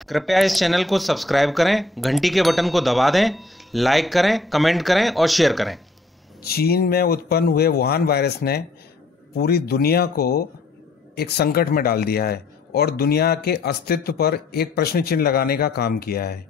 कृपया इस चैनल को सब्सक्राइब करें, घंटी के बटन को दबा दें, लाइक करें, कमेंट करें और शेयर करें। चीन में उत्पन्न हुए वुहान वायरस ने पूरी दुनिया को एक संकट में डाल दिया है और दुनिया के अस्तित्व पर एक प्रश्न चिन्ह लगाने का काम किया है।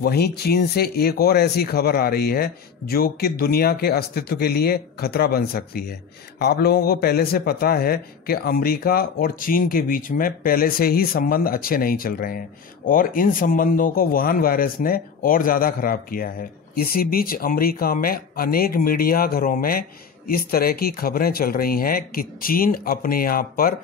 वहीं चीन से एक और ऐसी खबर आ रही है जो कि दुनिया के अस्तित्व के लिए खतरा बन सकती है। आप लोगों को पहले से पता है कि अमेरिका और चीन के बीच में पहले से ही संबंध अच्छे नहीं चल रहे हैं और इन संबंधों को वुहान वायरस ने और ज़्यादा खराब किया है। इसी बीच अमेरिका में अनेक मीडिया घरों में इस तरह की खबरें चल रही हैं कि चीन अपने आप पर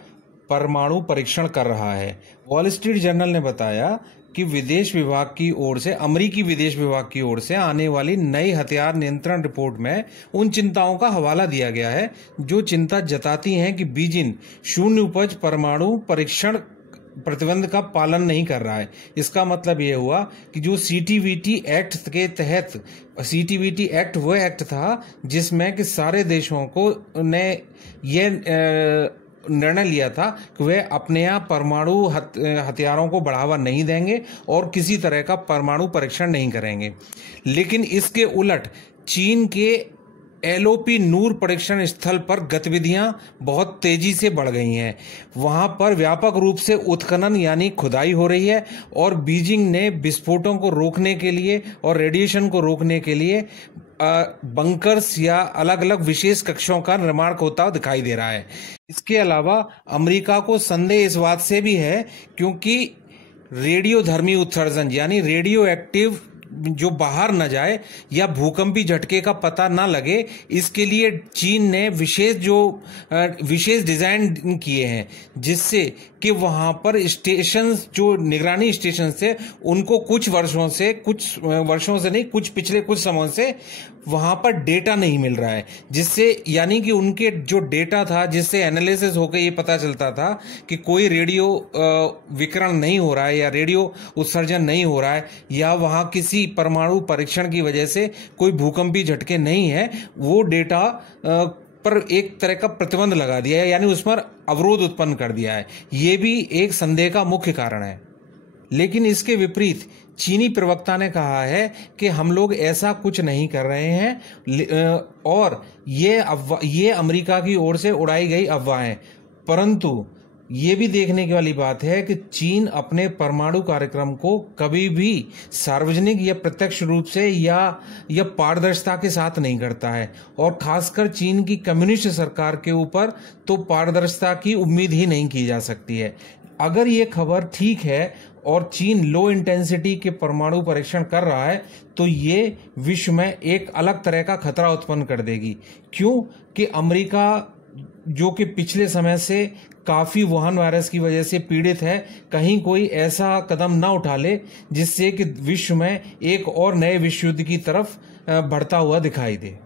परमाणु परीक्षण कर रहा है। वॉल स्ट्रीट जर्नल ने बताया कि विदेश विभाग की ओर से अमेरिकी विदेश विभाग की ओर से आने वाली नई हथियार नियंत्रण रिपोर्ट में उन चिंताओं का हवाला दिया गया है जो चिंता जताती हैं कि बीजिंग शून्य उपज परमाणु परीक्षण प्रतिबंध का पालन नहीं कर रहा है। इसका मतलब यह हुआ कि जो सीटीबीटी एक्ट के तहत, सीटीबीटी एक्ट वो एक्ट था जिसमें कि सारे देशों को ने ये निर्णय लिया था कि वे अपने यहाँ परमाणु हथियारों को बढ़ावा नहीं देंगे और किसी तरह का परमाणु परीक्षण नहीं करेंगे। लेकिन इसके उलट चीन के एलओपी नूर परीक्षण स्थल पर गतिविधियां बहुत तेजी से बढ़ गई हैं। वहां पर व्यापक रूप से उत्खनन यानी खुदाई हो रही है और बीजिंग ने विस्फोटों को रोकने के लिए और रेडिएशन को रोकने के लिए बंकर्स या अलग अलग विशेष कक्षों का निर्माण होता हुआ दिखाई दे रहा है। इसके अलावा अमेरिका को संदेह इस बात से भी है क्योंकि रेडियोधर्मी उत्सर्जन यानी रेडियो एक्टिव जो बाहर न जाए या भूकंपी झटके का पता न लगे, इसके लिए चीन ने विशेष डिजाइन किए हैं जिससे कि वहां पर स्टेशन जो निगरानी स्टेशन से उनको कुछ वर्षों से नहीं, पिछले कुछ समय से वहां पर डेटा नहीं मिल रहा है, जिससे यानी कि उनके जो डेटा था जिससे एनालिसिस होकर ये पता चलता था कि कोई रेडियो विकिरण नहीं हो रहा है या रेडियो उत्सर्जन नहीं हो रहा है या वहां किसी परमाणु परीक्षण की वजह से कोई भूकंपी झटके नहीं है, वो डेटा पर एक तरह का प्रतिबंध लगा दिया है यानी उस पर अवरोध उत्पन्न कर दिया है। ये भी एक संदेह का मुख्य कारण है। लेकिन इसके विपरीत चीनी प्रवक्ता ने कहा है कि हम लोग ऐसा कुछ नहीं कर रहे हैं और ये अमेरिका की ओर से उड़ाई गई अफवाहें। परंतु ये भी देखने की वाली बात है कि चीन अपने परमाणु कार्यक्रम को कभी भी सार्वजनिक या प्रत्यक्ष रूप से या पारदर्शिता के साथ नहीं करता है और खासकर चीन की कम्युनिस्ट सरकार के ऊपर तो पारदर्शिता की उम्मीद ही नहीं की जा सकती है। अगर ये खबर ठीक है और चीन लो इंटेंसिटी के परमाणु परीक्षण कर रहा है तो ये विश्व में एक अलग तरह का खतरा उत्पन्न कर देगी। क्यों कि अमेरिका जो कि पिछले समय से काफी वुहान वायरस की वजह से पीड़ित है, कहीं कोई ऐसा कदम ना उठा ले जिससे कि विश्व में एक और नए विश्व युद्ध की तरफ बढ़ता हुआ दिखाई दे।